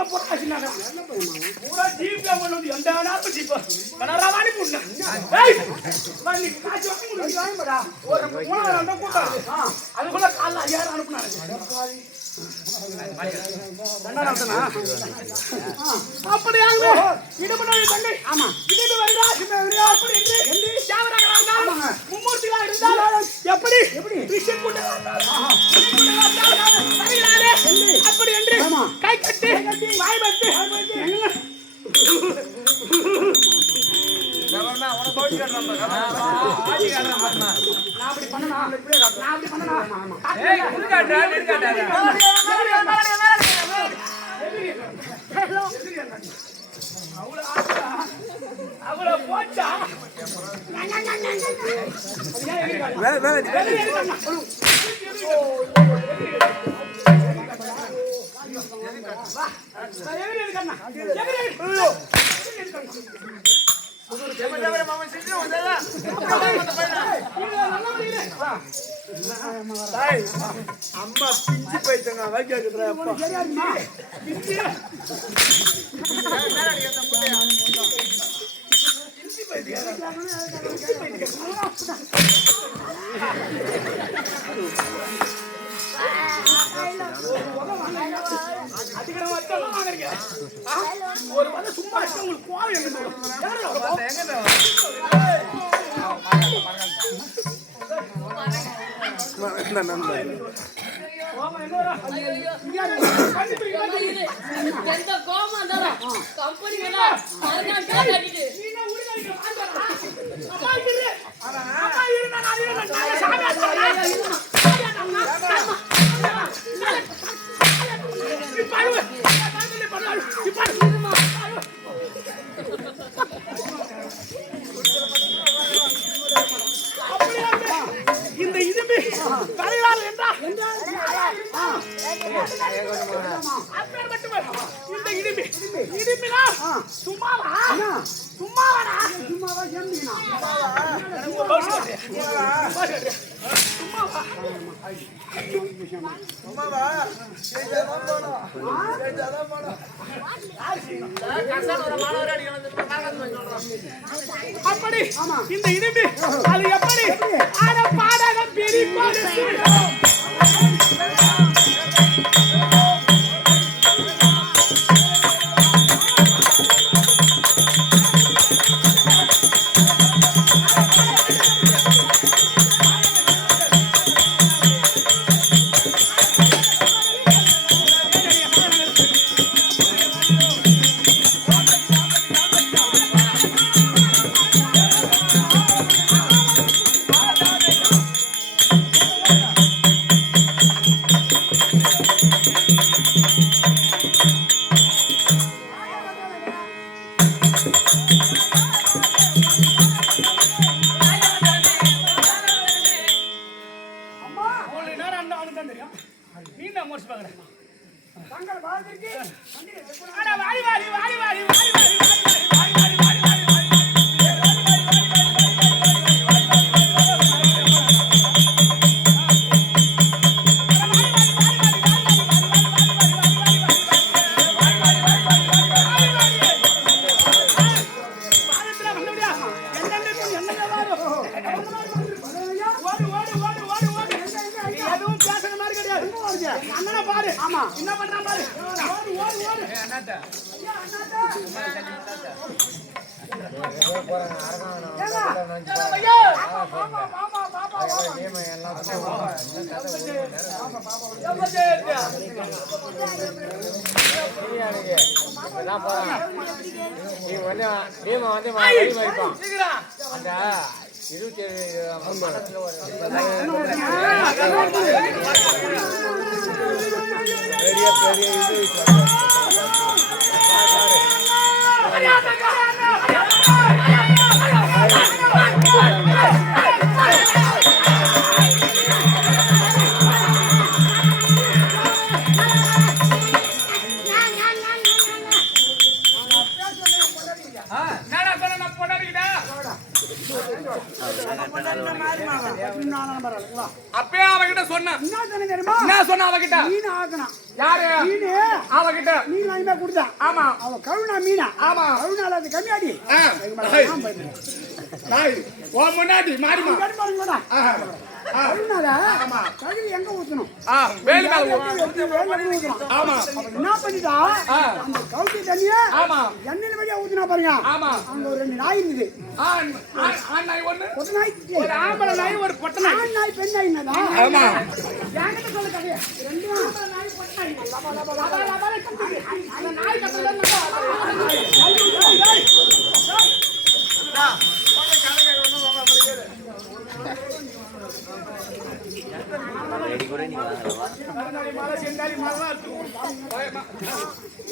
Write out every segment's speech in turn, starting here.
உள்ள போட்டாச்சுனாங்க பூரா ஜீப்ல கொண்டு எந்த நேரம் ஜீப் கனரா வாடி போடுங்க ஏய் வாடி காச்சு வாங்கி போடா ஒரு மூணாவது அந்த கூட்டம் அதுக்குள்ள கால்ல 5000 அனுப்புனாங்க அப்படியாகவே இடமனோட தங்கை ஆமா இடிப்பு வருடா அப்படி என்று சாவராங்க மும்மூர்த்திகளா இருந்தாலும் எப்படி கிருஷ்ணன் கூட்டத்தார் அப்படி என்று கை கட்டி வாய் பத்து அப்படி பண்ணனா அவ்வளோ போச்சா அம்மா பிஞ்சு போயிட்டாங்க ஒரு வந்து சும்மா உங்களுக்கு கோவம் எங்க இந்த இதுமே தலைவாள் என்றா இந்த இடுமி இடுமினா சும்மாவா சும்மாவாடா சும்மாவா எம்மினா சும்மாவா அப்படி இந்த இடுமி அது எப்படி ஆட பாடாத பெரிய அப்பே அவகிட்ட சொன்ன என்ன சொன்ன அவகிட்ட யாரு மீனு அவகிட்ட மீன் வாங்கி கொடுத்தான். ஆமா அவ கருணா மீனா. ஆமா கருணால அது கம்மியாடி நாய் ஓ முன்னாடி மாறிமா கருணால கழுவி எங்க ஊத்தணும்? வேலி மேல ஊத்தணும். ஆமா என்ன பண்ணிட்டா அந்த கவுச்சி தண்ணிய ஆமா எண்ணெயில வழியா ஊத்துனா பாருங்க. ஆமா அங்க ஒரு 2 நாய் இருந்தது. ஆண் நாய் ஒண்ணு பொட்ட நாய் ஒரு ஆம்பளை நாய் ஒரு பொட்ட நாய். ஆண் நாய் பெண் நாய் என்னடா? ஆமா யாங்கிட்ட சொல்ல கதைய 2 ஆம்பளை நாய் பொட்ட நாய். அந்த நாய் கத்தல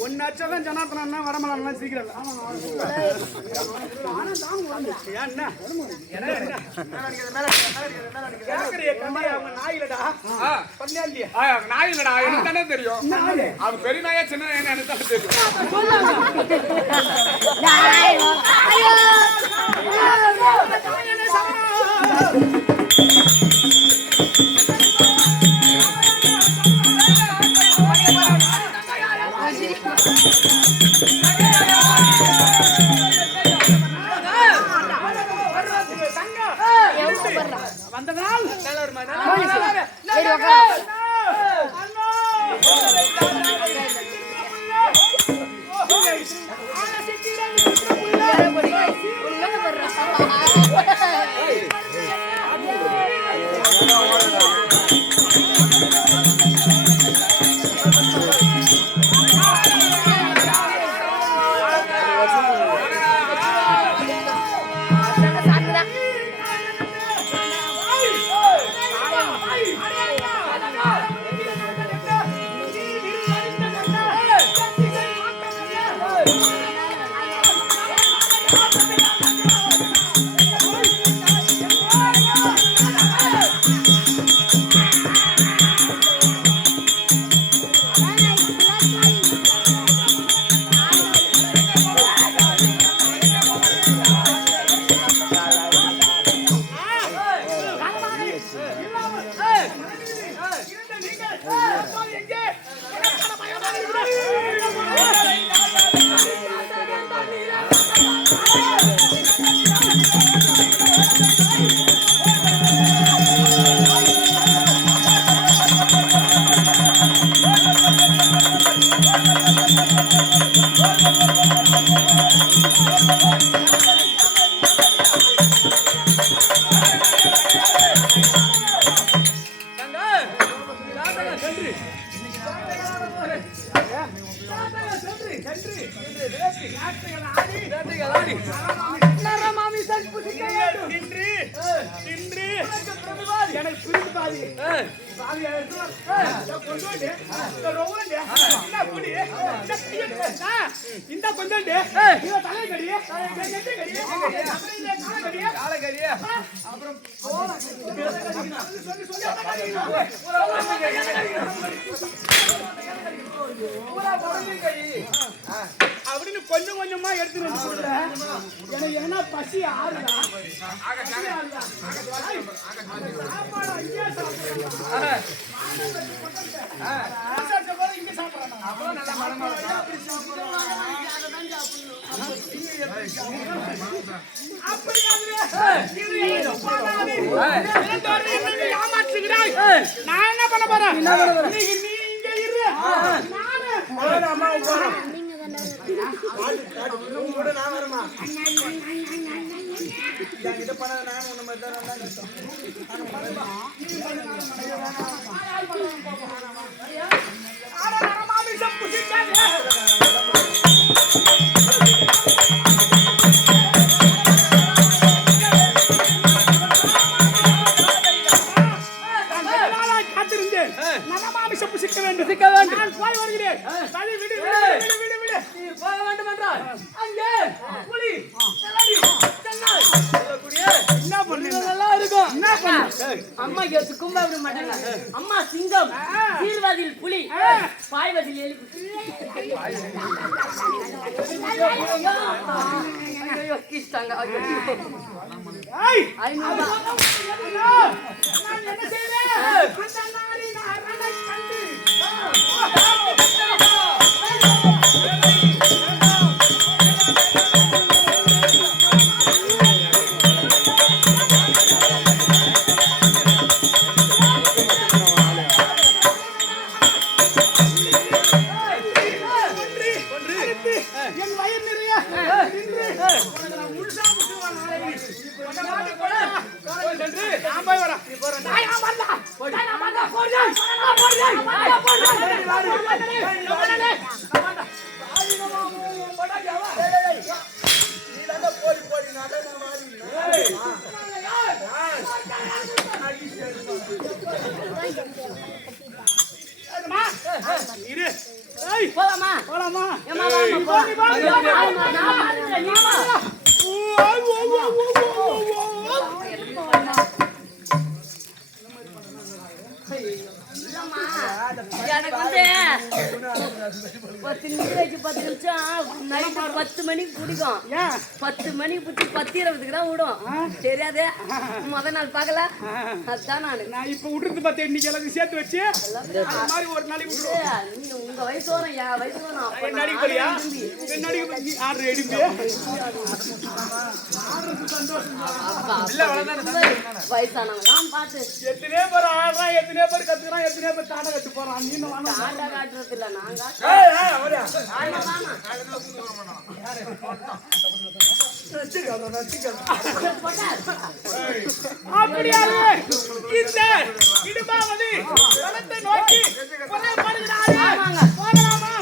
ஒன்னாச்சும் ஜனார்த்தனா வடமலாம் சீக்கிரம் நாய் இல்லடா எனக்கு தானே தெரியும். அவன் பெரிய நாயா சின்ன நாயா எனக்கு தானே தெரியும். அப்படின்னு கொஞ்சம் கொஞ்சமா எடுத்துட்டு வந்து எனக்கு என்ன பசி ஆறுதா நான் என்ன பண்ண போறேன்? நீ இங்க இரு, அம்மா நான் வரமா காத்திருந்தேன். நரமாமிசம் புசிக்க வேண்டும். நான் போய் வருகிறேன். போக வேண்டும் என்றால் அங்கே புலி என்ன பண்ணுங்க நல்லா இருக்கும். என்ன பண்ண அம்மா கேட்டு கும்ப விட மாட்டாங்க. அம்மா சிங்கம், சீர்வாதில் புலி, பாய்வதில் எலி. ஐயோ கிஷ்டாங்க. ஏய் ஐநூறு நான் என்ன செய்றேன்? அந்த நாரி நாரனை கண்டு என் வயிறு நிறைய தின்று உனக்கு நான் முழுசா முட்டுவேன் நாளைக்கு. கொஞ்ச நாளைக்கு போய் சென்று நான் போய் வரேன். டேய் நான் வரல. டேய் நான் வரல. போடா. போலாமா? போலாமா? ஏம்மா எனக்கு வந்து 10 நிமிஷம் நைட்டு 10 மணிக்கு பிடிக்கும். 10 மணிக்கு பிடிச்சி 10:20 தான் விடும். தெரியாதே முத நாள் பார்க்கல. அதுதான் நான் இப்ப விட்டுறது பார்த்தேன். இன்னைக்கு எல்லாத்தையும் சேர்த்து வச்சு அந்த மாதிரி ஒரு நாளைக்கு விட்டுருவோம். நீ உங்க வயசு வரும் என் வயசு வரும். என்னடி போறியா? என்னடி ஆர்டர் எடுப்பியே? வயசானவங்க பார்த்து எத்தனை பேர் ஆடுறான், எத்தனை பேர் கத்துக்கிறான், எத்தனை பேர் தாண்டா கட்டு போறான். நீ ஆட்டா காட்டுறது இல்ல நாங்க அப்படியாவே இந்த இடுபாவதி களத்தை நோக்கி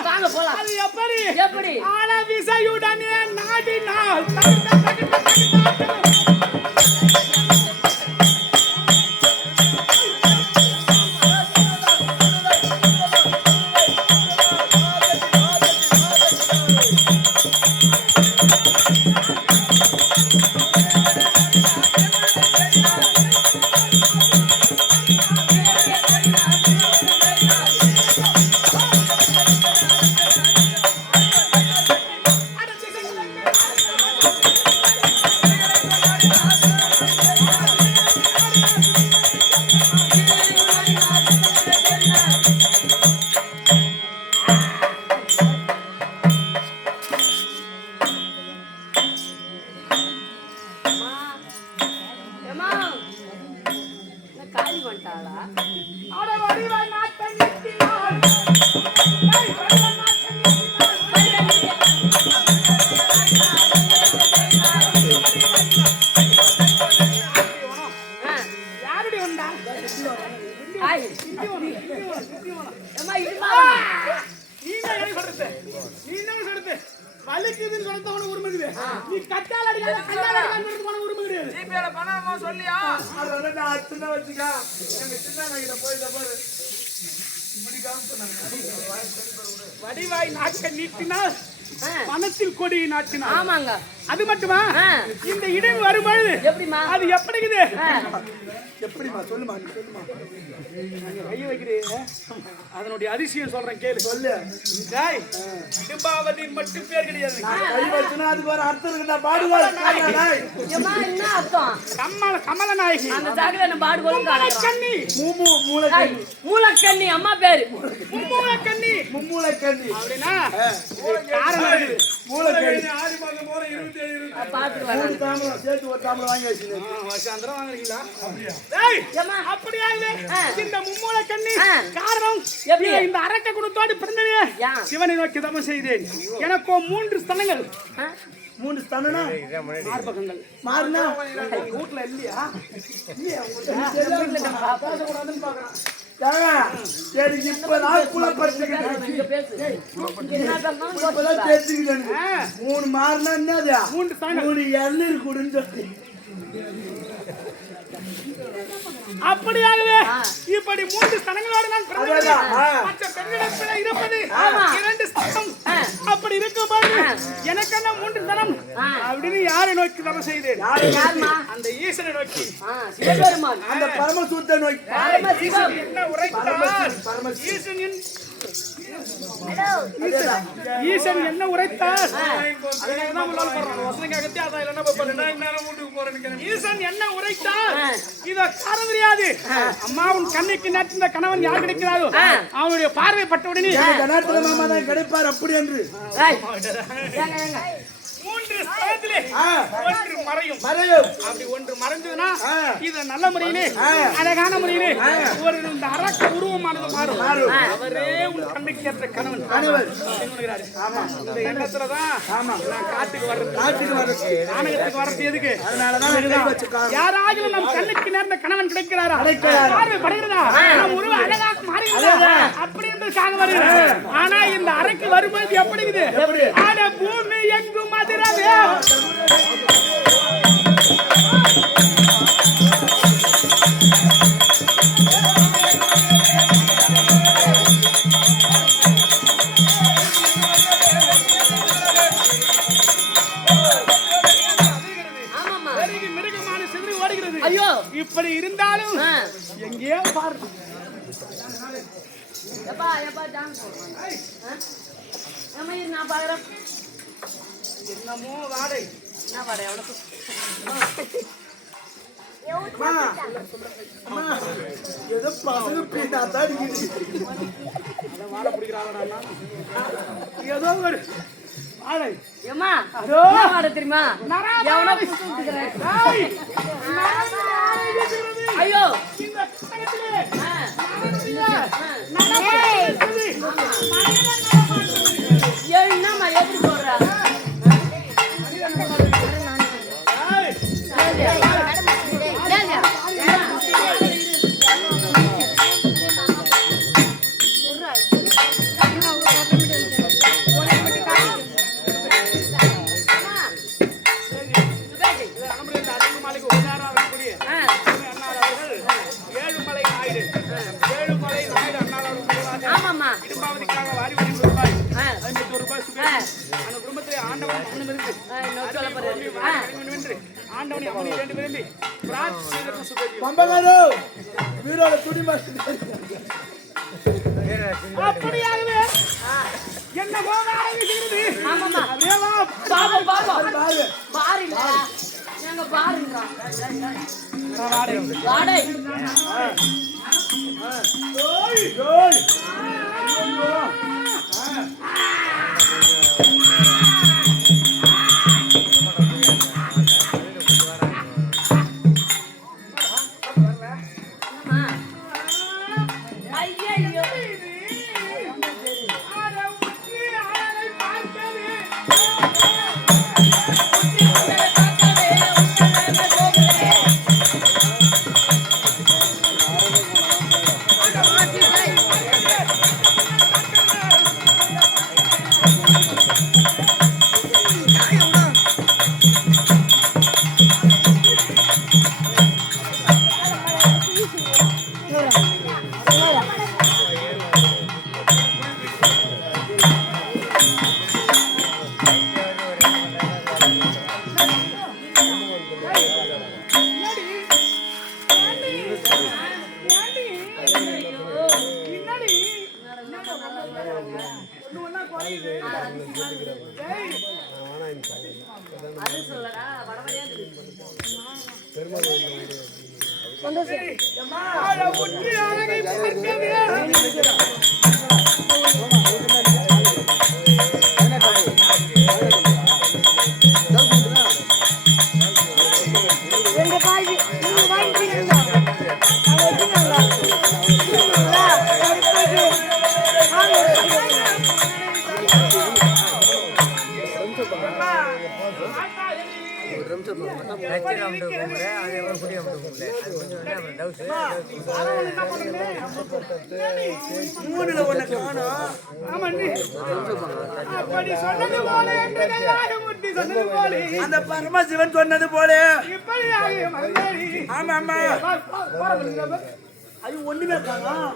வாங்க போலாம். அது எப்படி எப்படி ஆனா விசையுடனே நாடினால் காலி பண்ணிட்டாளா? யாருடைய வந்தா வலிக்குதுன்னு சொல்றது உனக்கு உரிமை இருக்குது. நீ கட்டால் அடிக்காத கல்லால் அடிக்காத உனக்கு உரிமை கிடையாது. ஜிபேல பணமா சொல்லியா? அதனால நான் சின்ன வச்சுக்கா எங்க சின்ன கிட்ட போயிட்ட பாரு. வடிவாய் நாட்டை நீட்டினால் மனத்தில் கொடி நாட்டினார். ஆமாங்க. அது மட்டுமா இந்த இடம் வரும்பொழுது எப்படிமா அது எப்படிக்குது? எப்படிமா சொல்லுமா, நீ சொல்லுமா. கை வைக்கிறீங்க அதனுடைய அதிசயம் சொல்றேன் கேளு. சொல்லு. டேய் இடுபாவதின் மட்டும் பேர் கிடையாது. கை வச்சுனா அதுக்கு ஒரு அர்த்தம் இருக்குடா. பாடுவாள் டேய். ஏமா என்ன அர்த்தம்? கமல நாயகி அந்த ஜாகல நம்ம பாடுவோம் கண்ணி மூலக்கண்ணி. மூலக்கண்ணி அம்மா பேரு. மூலக்கண்ணி. மூலக்கண்ணி அப்படினா காரணம் இருக்குது. மூலக்கண்ணி ஆடி மாதம் போற 27 பாத்துட்டு வரேன். தாமரை சேர்த்து ஒரு தாமரை வாங்கி வச்சிருக்கீங்க. வருஷாந்தரம் வாங்குறீங்களா? அப்படியே. டேய் ஏமா அப்படியே இல்ல. இந்த மூலக்கண்ணி காரணம் எப்படி? இந்த அரக்க குணத்தோடு பிறந்தவே சிவனை நோக்கி தபம் செய்தேன். எனக்கு 3 ஸ்தனங்கள். 3 ஸ்தனனா மார்பகங்கள். மார்னா வீட்ல இல்லையா? இல்லையா வீட்ல பேச கூடாதுன்னு பாக்குறேன். சரி இப்ப நான் குலப்பட்டுக்கிட்டு பேசு. என்ன பண்ணனும்? 3 மார்னா என்னது? 3 ஸ்தனங்கள். 3 எண்ணெய் குடுன்னு சொல்லி அப்படியாகவே இப்படி 3 ஸ்தனங்களோடு நான் பிறந்தேன். மற்ற பெண்களிடத்தில் இருப்பது 2 ஸ்தனம். அப்படி இருக்கும்போது எனக்கு என்ன 3 ஸ்தனம் அப்படின்னு யாரை நோக்கி தபம் செய்தேன்? அந்த ஈசனை நோக்கி. சிவபெருமான். அந்த பரமசூத்த நோக்கி. பரமசிவம் என்ன உரைத்தார்? ஈசன் என்ன உரைத்தார்? ஈசன் என்ன உரைத்தார்? இத கார முடியாது. அம்மா உன் கண்ணுக்கு நேற்று கணவன் யார் கிடைக்கிறாரோ அவனுடைய பார்வை பட்டவுடனே மாமா தான் கிடைப்பார் அப்படி என்று மூன்று ஸ்தலத்திலே ஒன்று மறையும். அப்படி ஒன்று மறைஞ்சதுன்னா இது நல்ல முறையிலே அழகான முறையிலே ஒரு இந்த அரக்க உருவமானது மாறும். அவரே உன் கண்ணுக்கு ஏற்ற கணவன். இந்த எண்ணத்துலதான் நான் காட்டுக்கு வர்றது, நாடகத்துக்கு வர்றது எதுக்கு? யாராவது நம் கண்ணுக்கு நேர்ந்த கணவன் கிடைக்கிறாரா, பார்வை படுகிறதா, நம் உருவ அழகாக மாறுகிறதா அப்படி என்பதற்காக வருகிறேன். ஆனா இந்த அறைக்கு வரும்போது எப்படி இருக்குது? ஆனா பூமி எங்கும் அதிரவே மிருகமான சிதறி ஓடுகிறது. ஐயோ, இப்படி இருந்தாலும் எங்கேயோ பாரு. நான் பாக்குறேன் என்னமோ வாடை. என்ன வாடை? எவ்வளவு ஏதோ பசங்க பேசாதான் வாடை பிடிக்கிறாங்க. ஏதோ ஒரு வாடை. ஏமா வாடை தெரியுமா? ஐயோ என்னம்மா எப்படி போடுறா? அப்படியாகவே என்ன அந்த பரமசிவன் சொன்னது போல அது ஒண்ணுமே காணோம்,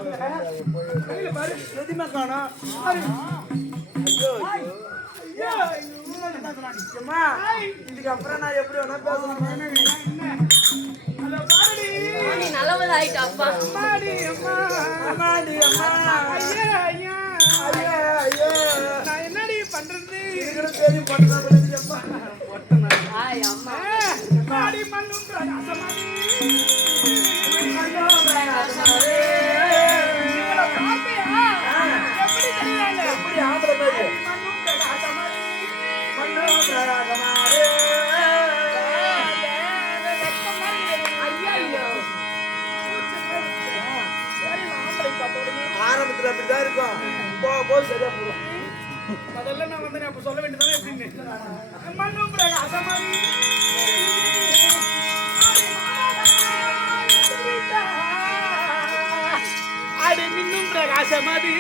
எதுவுமே காணோம். இதுக்கப்புறம் நான் எப்படி வேணா பேசணும். நல்லவதாயிட்டாப்பா. நான் என்னடி பண்றது? தெரியும் பண்றேன் எப்படி ஆம்பளை இருக்கும் போ சரியா போடும் முதல்ல நான் வந்து அப்ப சொல்ல வேண்டியதானே எப்படின்னு மண்ணும் பிரகாசமதி அடி மின்னும் பிரகாசமதி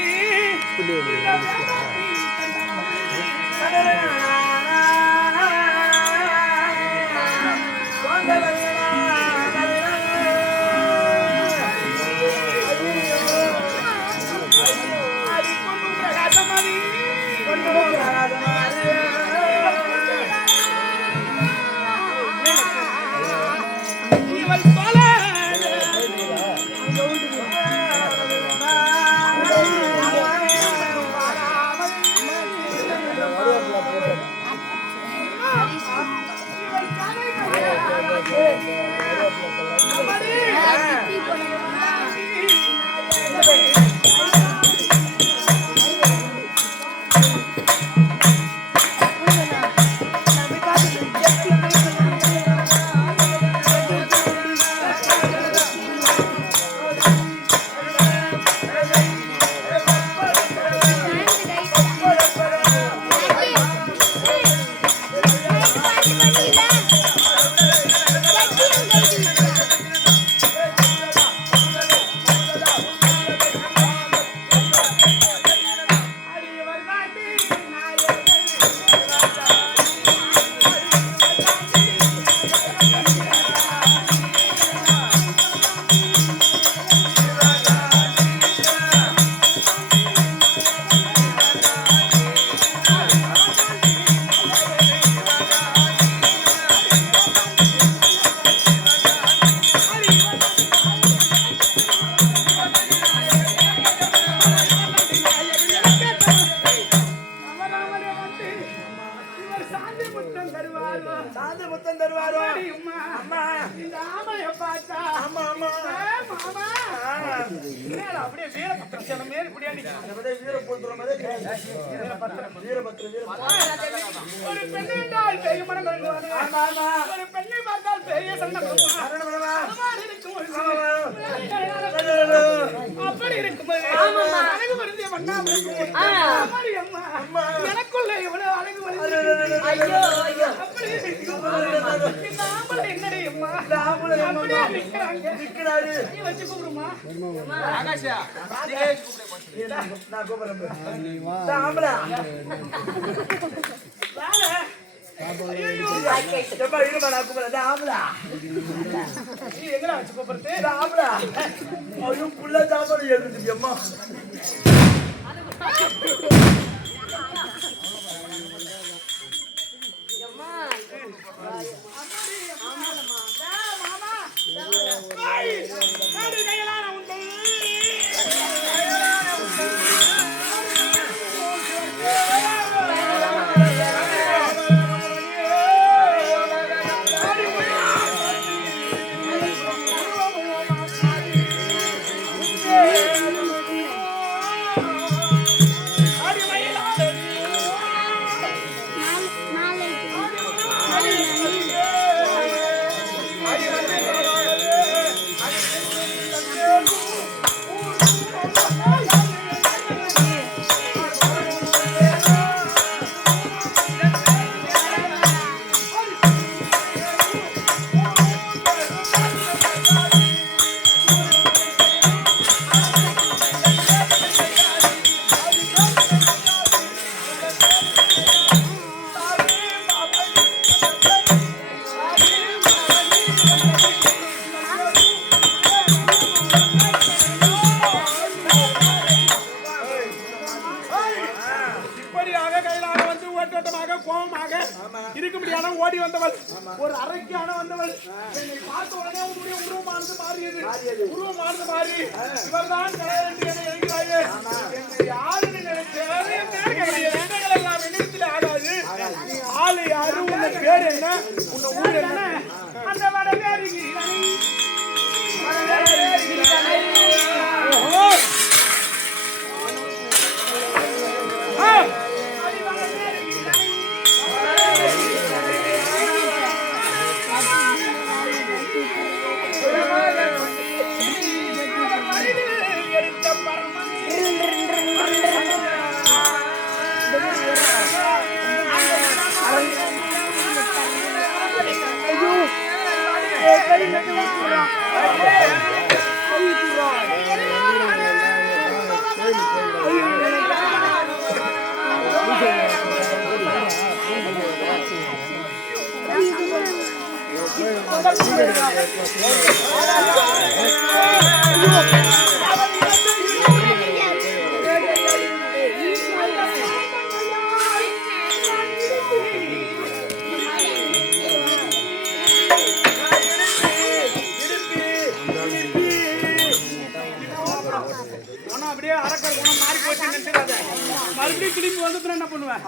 சாந்தி முத்தம் தருவாரோ அம்மா இந்த ஆமைய பார்த்தா ஆமா ஆமா மாமா அப்படியே வீரபத்திரம் சில மேல் இப்படியா அதே வீரபத்திரம் ஒரு பெண்ணை என்றால் பெரிய மனம் ஒரு பெண்ணை பார்த்தால் பெரிய சண்டை அப்படி இருக்கும்போது அழகு வருந்திய பண்ணாமல் அம்மா எனக்குள்ள எவ்வளவு அழகு வருது ஐயோ ஐயோ இந்த ஆம்பளை என்னடி அம்மா அப்படியே நிக்கிறாரு நீ வச்சு கூப்பிடுமா ஆகாஷா நான் கூப்பிடுறேன் ஆம்பளை இருக்க முடியாத ஓடி வந்தவள் ஒரு அறைக்கான வந்தவள் என்னை பார்த்த உடனே உன்னுடைய உருவமானது மாறியது உருவமானது மாறி இவர்தான் என்று என்னை எழுகிறாயே என்னை யாருன்னு நினைச்சேன் எல்லாம் என்னிடத்தில் ஆகாது ஆளு யாரு உன்னை பேர் என்ன உன்னை ஊர் என்ன அந்த வடவேறு அப்படியே அரக்கர் குணம் மாறி போச்சு நினைச்சிடாத. மறுபடியும் திரும்பி வந்துட்டு என்ன பண்ணுவேன்?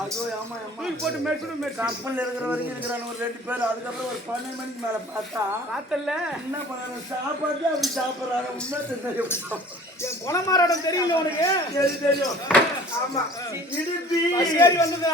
தூக்கி போட்டு மேற்கொண்டு கப்பல்ல இருக்கிற வரைக்கும் இருக்கிறாங்க ஒரு 2 பேர். அதுக்கப்புறம் ஒரு 12 மணிக்கு மேல பார்த்தா பார்த்தல என்ன பண்ணாங்க? சாப்பாடு அப்படி சாப்பிடுறாங்க. உண்மை தெரியும். என் குணமாரோட தெரியல உனக்கு? தெரியும். ஆமா. இடிப்பி ஏறி வந்தது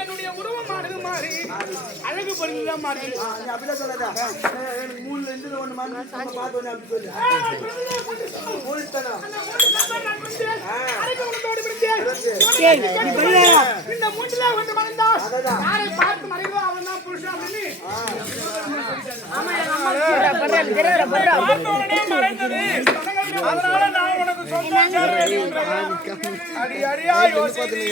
என்னுடைய உருவமானது மாறி அழகு படுத்துதான் மாறி. அப்படிலாம் சொல்லாத. எனக்கு 3 இருந்து 1 மாதம் பார்த்து அப்படி சொல்லு. இந்த மூன்றுல வந்து மறைந்தா யாரை பார்த்து மறைவோ அவன் தான் புருஷன் அப்படின்னு மறைந்தது. அதனால நான் உனக்கு சொந்தம் அடி அடியா யோசிச்சு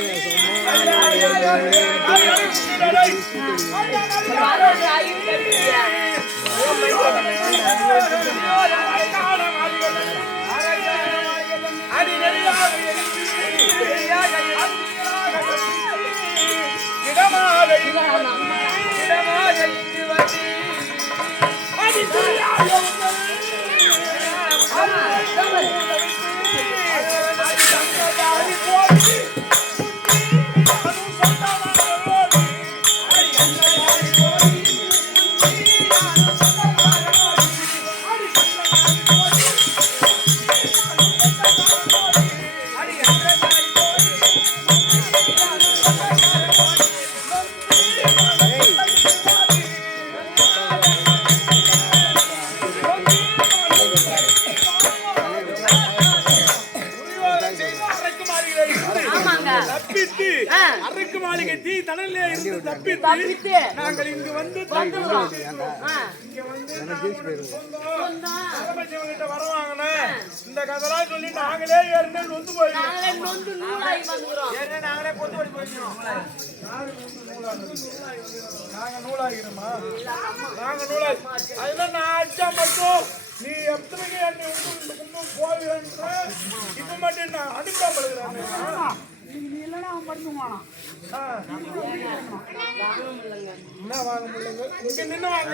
அரைக்கு மாளிகை தீ தனலே இருந்து தப்பித்து நாங்கள் இங்கு வந்து இங்க வந்து வர வாங்கினேன். இந்த கதெல்லாம் சொல்லி நாங்களே ஏற்கனவே நொந்து போயிருக்கோம். நாங்களே கொண்டு ஓடி போயிருக்கோம். நாங்க நூலாகிறோமா? நாங்க நூலாகி அதெல்லாம் நான் அடிச்சா மட்டும் நீ எத்தனைக்கு என்னை விட்டு போகிறேன்ற இப்ப மட்டும் நான் அனுப்பாமலுகிறேன். நீ இல்லைன்னா அவன் படிக்குமானா என்ன வாங்க முடியல. இங்க நின்று வாங்க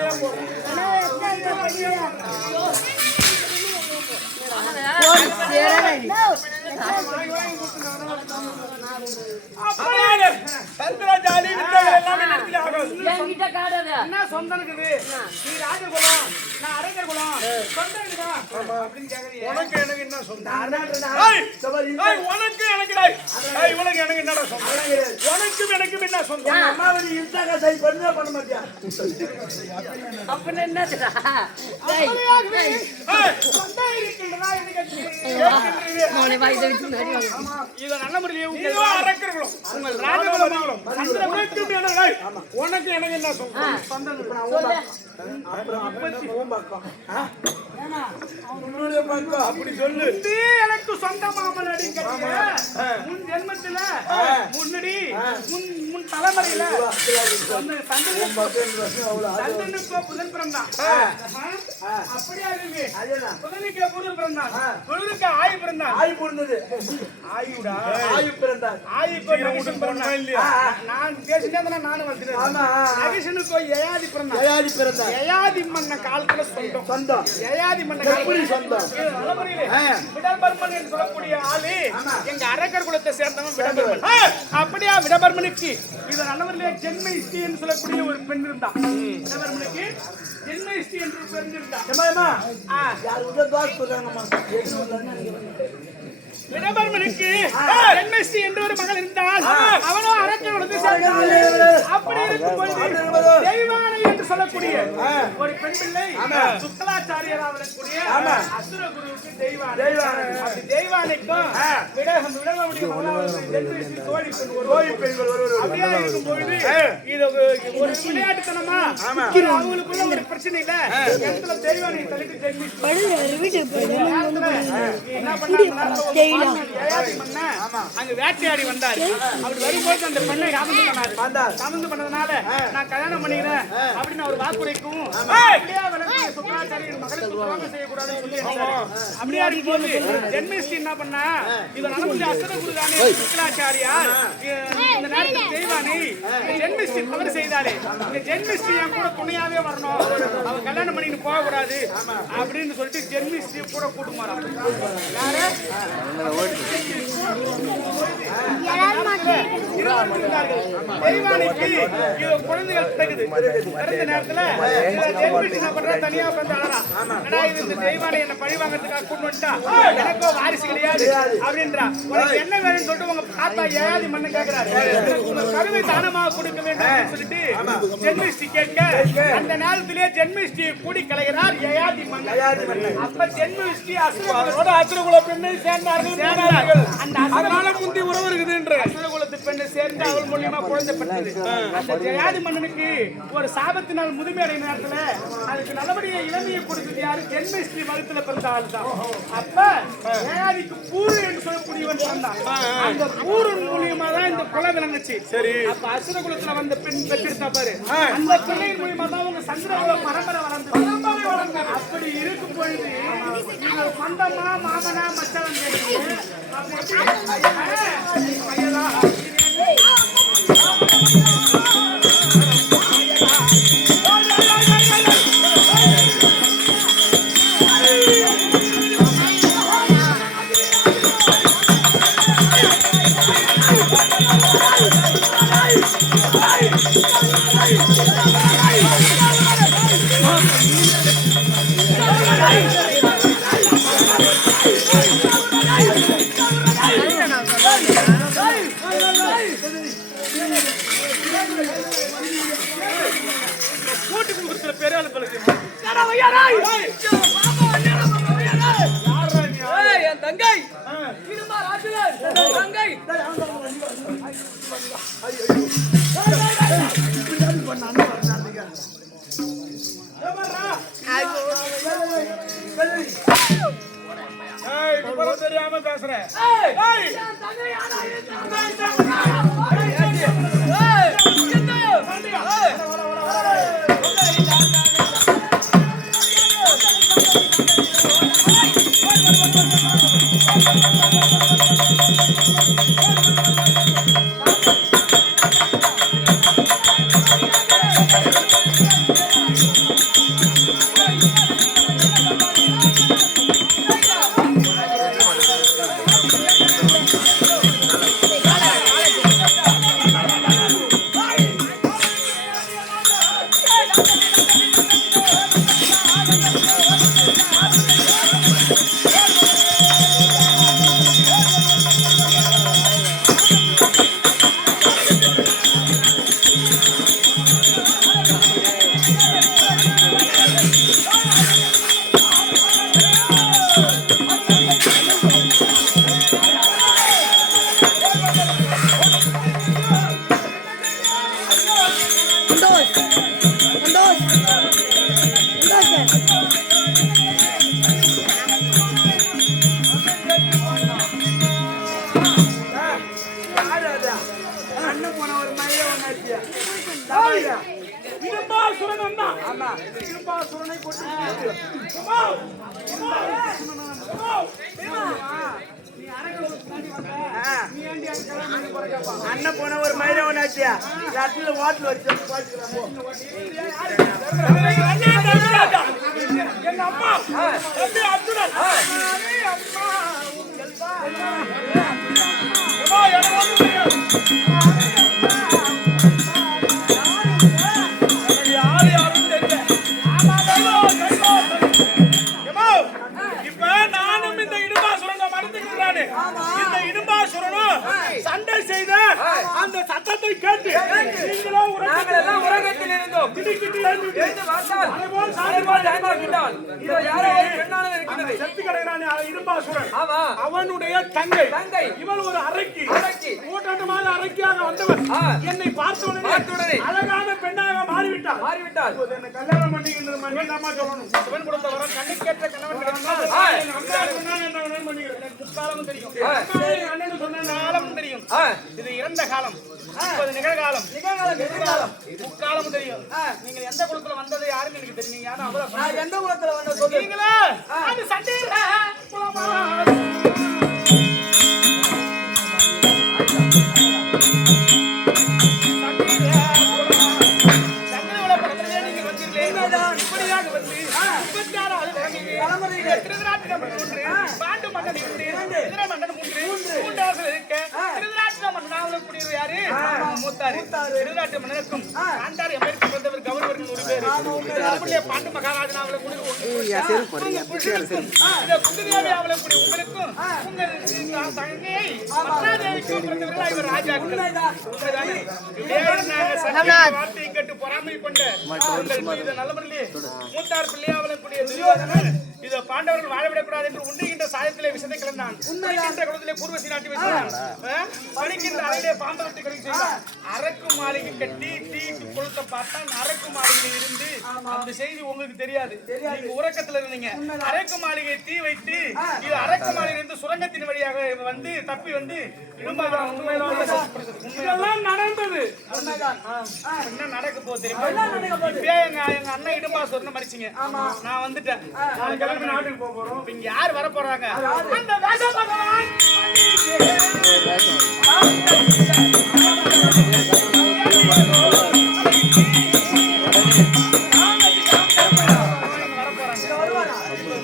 சந்திரா ஜாலி வித்தை எல்லாமே நடத்தில ஆகாது. என்கிட்ட காடாத. என்ன சொந்தம் இருக்குது? நீ ராஜகுலம், நான் அரங்கர் குலம். சொந்தம் இருக்குதா? அப்படின்னு கேக்குறீங்க. உனக்கு எனக்கு என்ன சொந்தம்? ஏய், ஏய், உனக்கு எனக்கு டேய். ஏய், இவனுக்கு எனக்கு என்னடா சொந்தம்? உனக்கும் எனக்கும் என்ன சொந்தம்? அம்மாவை நீ இன்ஸ்டாகிராம் சைட் பண்ணவே பண்ண மாட்டியா? அப்ப என்னதுடா? டேய், டேய். ஏய், சொந்தம் இருக்குன்றதா எனக்கு கேக்குறீங்க. மோனே வாய் தவிச்சு நடி வாங்க. இத நல்ல முறையிலே நீங்க அரங்கர் குலம். உங்கள் ராஜகுலம் ஆகலாம். அந்த உனக்கும் எனக்கு டேய். உனக்கு எனக்கு என்ன சொந்தம்? சொந்தம் இருக்கு. நான் சொல்லு. அப்படி சொல்லு. நீ எனக்கு சொந்த மாமன் அப்படின்னு கேட்டீங்க. முன் ஜென்மத்துல முன்னாடி முன் தலைமுறையில சந்தனுக்கு புதன் பிறந்தான். அப்படியா இருக்கு. புதனுக்கு புதன் பிறந்தான். புதனுக்கு ஆயு பிறந்தான். ஆய் பொருந்தது ஆயுடா ஆய் பிறந்தார். ஆயு பிறந்தான் இல்லையா? நான் பேசினேன் நானும் வந்துட்டேன். ஆமா நகிஷனுக்கு யயாதி பிறந்தான். தயாரி பிறந்தார். யயாதி மன்ன காலத்துல சொந்தம். சொந்தம் யயாதி மன்ன எப்படி சொந்தம்? விடபர்மன் என்று சொல்லக்கூடிய ஆளு எங்க அரக்கர் குலத்தை சேர்ந்தவன் விடபர்மன். அப்படியா விடபர்மனுக்கு இது நல்லவர்களே ஜென்மயிஷ்டி என்று சொல்லக்கூடிய ஒரு பெண் இருந்தான். விடபர்மனுக்கு ஜென்மயிஷ்டி என்று ஒரு பெண் இருந்தான். ஏமா யார் உள்ள தோஸ் சொல்றாங்கம்மா. விடபர்மனுக்கு ஜென்மயிஷ்டி என்று ஒரு மகள் இருந்தால் அவனோ அரக்கர் குலத்தை சேர்ந்தவன். அப்படி இருக்கும்போது தெய்வானை என்று சொல்லக்கூடிய ஒரு பெண் பிள்ளை சுக்கலாச்சாரியரா வரக்கூடிய அசுர குருவுக்கு தெய்வானை. அப்படி தெய்வானைக்கும் விடபர்மனுடைய மகளாவது ஜென்மயிஷ்டி தோழி பெண்கள் ஒருவர். அப்படியா இருக்கும் பொழுது இது ஒரு விளையாட்டுத்தனமா அவங்களுக்குள்ள ஒரு பிரச்சனை இல்ல. இடத்துல தெய்வானை தள்ளிட்டு ஜென்மயிஷ்டி என்ன பண்ணாங்க? அங்க வேட்டையாடி வந்தாரு. அப்படி வரும்போது அந்த பெண்ணை சமந்து பண்ணதுனால நான் கல்யாணம் பண்ணிக்கிறேன் அப்படின்னு அவர் வாக்குரைக்கும் சுக்கராச்சாரியர் மகளுக்கு துரோகம் செய்யக்கூடாதுன்னு சொல்லி அப்படியா இருக்கும்போது ஜென்மயிஷ்டி என்ன பண்ணா இதை நடந்து அசுர குருதானே சுக்கராச்சாரியார் இந்த நேரத்தில் தெய்வானை ஜென்மயிஷ்டி தவறு செய்தாலே இந்த ஜென்மயிஷ்டி என் கூட துணையாவே வரணும், அவர் கல்யாணம் பண்ணிட்டு போக கூடாது அப்படின்னு சொல்லிட்டு ஜென்மயிஷ்டி கூட கூட்டுமாறான். யாரு தெய்வானைக்கு குழந்தைகள் பிறகுது. பிறந்த நேரத்துல ஜென்மயிஷ்டி என்ன பண்றா தனியா உட்கார்ந்து அழறான். இந்த தெய்வானை என்ன பழி வாங்கறதுக்காக கூட்டு வந்துட்டா, எனக்கோ வாரிசு கிடையாது அப்படின்றா. உனக்கு என்ன வேணும்னு சொல்லிட்டு உங்க தாத்தா யயாதி மண்ணு கேட்கிறாரு. கருவை தானமாக கொடுக்க வேண்டும் சொல்லிட்டு ஜென்மயிஷ்டி கேட்க அந்த நேரத்திலேயே ஜென்மயிஷ்டியை கூடி கலைகிறார் யயாதி மன்னன். அப்ப ஜென்மயிஷ்டி அசுரகுல பெண்ணை சேர்ந்தார்கள். அதனால முந்தி உறவு இருக்குது என்று அசுரகுலத்து பெண்ணை சேர்ந்து அவள் மூலியமா குழந்தை பெற்றது. அந்த யயாதி மன்னனுக்கு ஒரு சாபத்தினால் முதுமை அடைந்த நேரத்துல அதுக்கு நல்லபடியா இளமையை கொடுத்தது யாரு? ஜென்மயிஷ்டி வகுத்துல பிறந்த ஆள் தான். அப்ப யயாதிக்கு பூரு என்று சொல்லக்கூடியவன் பிறந்தான். அந்த பூரு மூலியமா தான் இந்த குல விளங்குச்சு. சரி, அப்ப அசுர குலத்துல வந்த பெண் பெற்றிருந்தா பாரு, அந்த பெண்ணின் மூலியமா தான் உங்க சந்திரகுல பரம்பரை வளர்ந்து. அப்படி இருக்கும் பொழுது சொந்தமா மாமனா மச்சவன் கேட்குது. கூட்டு கொடுக்குற பெரியாள் பழக்கம் என் தங்கை தங்கை தெரியாம பேசுறேன். அண்ணன் போன ஒரு மயில ஒண்ணாச்சியா இரும்பாசுரன் தான். ஆமா இரும்பாசுரனை கொண்டு அண்ணன் போன ஒரு மயில ஒண்ணாச்சியா ராத்திரில வாட்டில் வச்சு எங்க அம்மா தம்பி அர்ஜுனன். அம்மா, எனக்கு ஒண்ணும் தெரியாது. எனக்கு யாரு யாருன்னு தெரியல. அம்மா, இப்ப நானும் இந்த இடும்பாசுரனை மறந்துக்கிறானே. இந்த இடும்பாசுரனும் சண்டை செய்த அந்த சத்தத்தை கேட்டு நீங்களும் உலகத்தில் இருந்தோம் திடுக்கிட்டு எழுந்து வாசால் அதேபோல் இதோ யாரோ ஒரு பெண்ணானது இருக்கிறது. செத்து கிடக்கிறானே இடும்பாசுரன். ஆமா அவனுடைய தங்கை தங்கை. இவள் ஒரு அரக்கி அரக்கி. கூட்டாட்டமான அரக்கியாக வந்தவன் என்னை பார்த்தவுடனே அழகான பெண்ணாக மாறிவிட்டாள். இப்போது என்னை கல்யாணம் பண்ணிக்கின்றது மன்னிடாமா சொல்லணும். சிவன் கொடுத்த வரம் கண்ணுக்கேற்ற கணவன் கிடைத்தால் எங்க அம்மா சொன்னா என்ன வேணும்னு பண்ணிக்கிறேன். எனக்கு முக்காலமும் தெரியும். அம்மா எங்க அண்ணன் சொன்ன காலமும் தெரியும். இது இறந்த காலம், இப்போது நிகழ்காலம், எதிர்காலம், முக்காலமும் தெரியும். நீங்க எந்த குலத்துல வந்தது யாருன்னு எனக்கு தெரியும். நீங்க யாரும் அவ்வளவு நான் எந்த குலத்துல வந்த சொல்லு நீங்களா அது சண்டையில குலமா பாண்டு மகாராஜனாவில் வார்த்தையை கேட்டு பொறாமை கொண்ட நல்லபடியே மூத்தார் பிள்ளையாவலை கூடிய துரியோதனன் இதோ பாண்டவர்கள் வாழவிடக்கூடாது என்று உண்ணுகின்ற சாயத்திலே விஷத்தை கிளந்தான். உண்ணுகின்ற குளத்திலே பூர்வசி நாட்டி வைத்தான். பணிக்கின்ற அறையிலே பாம்பகத்தை கணக்கு செய்தான். அரக்கு மாளிகை கட்டி தீட்டு கொளுத்த பார்த்தான். அரக்கு மாளிகையில் இருந்து அந்த செய்தி உங்களுக்கு தெரியாது. நீங்க உறக்கத்துல இருந்தீங்க. அரக்கு மாளிகை தீ வைத்து இது அரக்கு மாளிகையிலிருந்து சுரங்கத்தின் வழியாக வந்து தப்பி வந்து இதெல்லாம் நடந்தது. என்ன நடக்க போகுது தெரியுமா? இப்பயே எங்க அண்ணன் இடும்பாசுரனை மறிச்சிங்க. நான் வந்துட்டேன். கிளம்பி நாட்டுக்கு போக போறோம். இங்க யார் வர போறாங்க? அந்த வேஷ பகவான்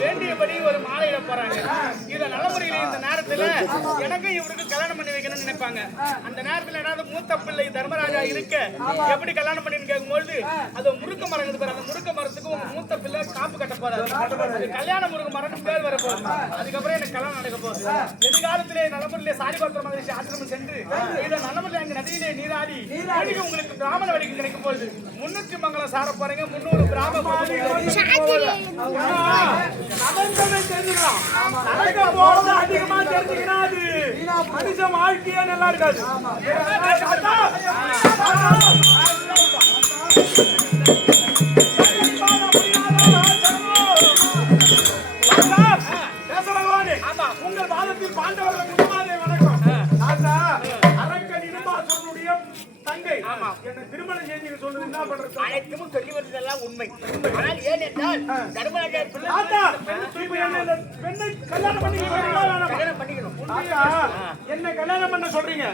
வேண்டியபடி ஒரு மாலையில போறாங்க. இத நலமுறையில இந்த நேரத்துல எனக்கும் இவருக்கு கல்யாணம் பண்ணி வைக்கணும்னு நினைப்பாங்க. அந்த நேரத்துல ஏதாவது மூத்த பிள்ளை தர்மராஜா இருக்க எப்படி கல்யாணம் பண்ணி கேட்கும்போது அது முருக்க மரம் இருக்குது. அந்த முருக்க மரத்துக்கு உங்க மூத்த பிள்ளை காப்பு கட்ட போறாரு. அது கல்யாண முருக மரம் பேர் வர போகுது. அதுக்கப்புறம் எனக்கு கல்யாணம் நடக்க போகுது. எதிர்காலத்திலே நலமுறையிலே சாரிபாத்திர மகிழ்ச்சி ஆசிரமம் சென்று இதை நலமுறை அங்கு நதியிலே நீராடி உங்களுக்கு பிராமண வழிக்கு கிடைக்கும் போது 300 மங்கலம் சார போறீங்க. 300 பிராமண அதிகமா தெரிஞ்சுக்கிறாது. மனுஷ வாழ்க்கையே நல்லா இருக்காது. உங்கள் வாதத்தில் பாண்டவர்கள் முகமாதே வணக்கம். அரக்கன் இடும்பாசுரனுடைய தங்கை என்ன திருமணம் செய்து சொல்றது என்ன பண்றது? அனைத்தும் சொல்லி வந்ததெல்லாம் உண்மை. ஆனால் ஏன் என்றால் தர்மராஜா பெண்ணை கல்யாணம் பண்ணிக்கணும். என்ன கல்யாணம் பண்ண சொல்றீங்க?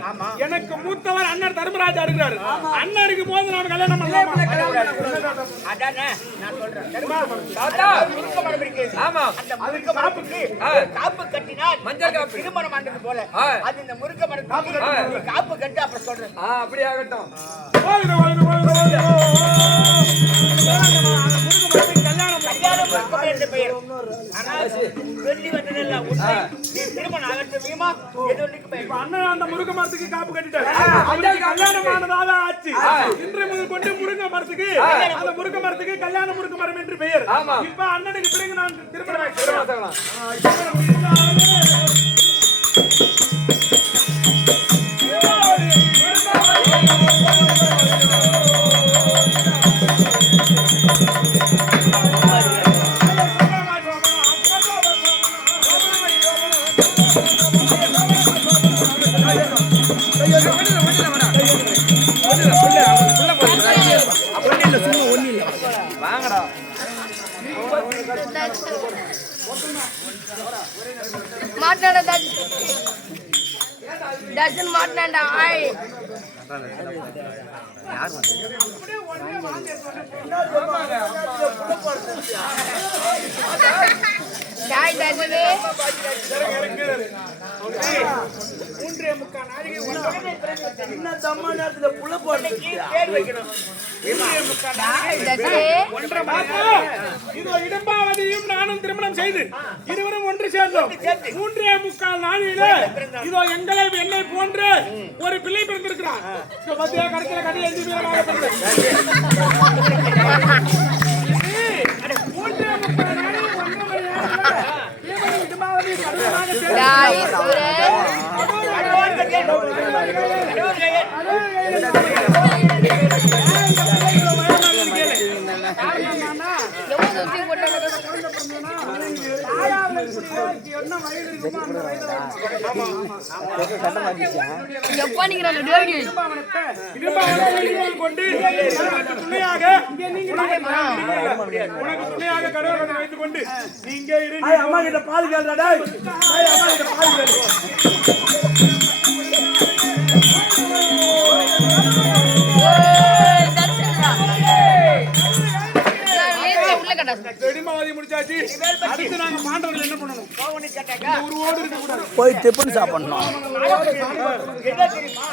எனக்கு மூத்தவர் அண்ணன் தர்மராஜா இருக்கிறாரு. அண்ணன் இருக்கும் போது நான் கல்யாணம் பண்ணலாம். அதானே நான் சொல்றேன். முருக்க மரம் இருக்கிறது. அந்த முருக்க மரத்துக்கு காப்பு கட்டினால் மஞ்சள் காப்பு திருமணம் ஆண்டது போல அது இந்த முருக்க மரத்துக்கு காப்பு கட்டு அப்ப சொல்றேன். அப்படி ஆகட்டும். கல்யாணம் என்று பெயர். ஆனால் வெள்ளி வந்ததெல்லாம் உண்மை. திருமணம் ஆகட்டும் வீமா எதொன்றுக்கு பெயர். அண்ணன் அந்த முருக மரத்துக்கு காப்பு கட்டிட்டாரு. கல்யாணம் ஆனதாக ஆச்சு. இன்றைய முதல் கொண்டு முருங்க மரத்துக்கு அந்த முருக மரத்துக்கு கல்யாண முருக மரம் என்று பெயர். இப்ப அண்ணனுக்கு பிறகு நான் திருமணம் மாட்டாடா டஜன் மாட்டாண்டா ஆய் டாய் டஜனே 3.25 நாளைக்கு இன்னும் தம்மா நேரத்துல புள்ள போடுறதுக்கு பேர் வைக்கணும். டாய் டஜனே இதோ இடம்பாவதியும் நானும் திருமணம் செய்து இருவரும் ஒன்று சேர்ந்தோம் 3.25 நாளிலே இதோ என்னை போன்று ஒரு பிள்ளை பிறந்திருக்கிறார். மத்திய கருத்துல கடி எழுதி வீரமாக டாய் சுரே எப்ப நீங்க கொண்டு துணையாக உனக்கு துணையாக கடவுளை வைத்துக் கொண்டு நீங்க அம்மா கிட்ட பால் கேள்றா அம்மா கிட்ட பால் கேள்ற வெடிமாவதி முடிச்சாச்சு. அடுத்து நாங்க பாண்டவர்கள் என்ன பண்ணணும்? ஒரு ஓடு இருக்க கூடாது. போய் டிஃபன் சாப்பிடணும். என்ன தெரியுமா?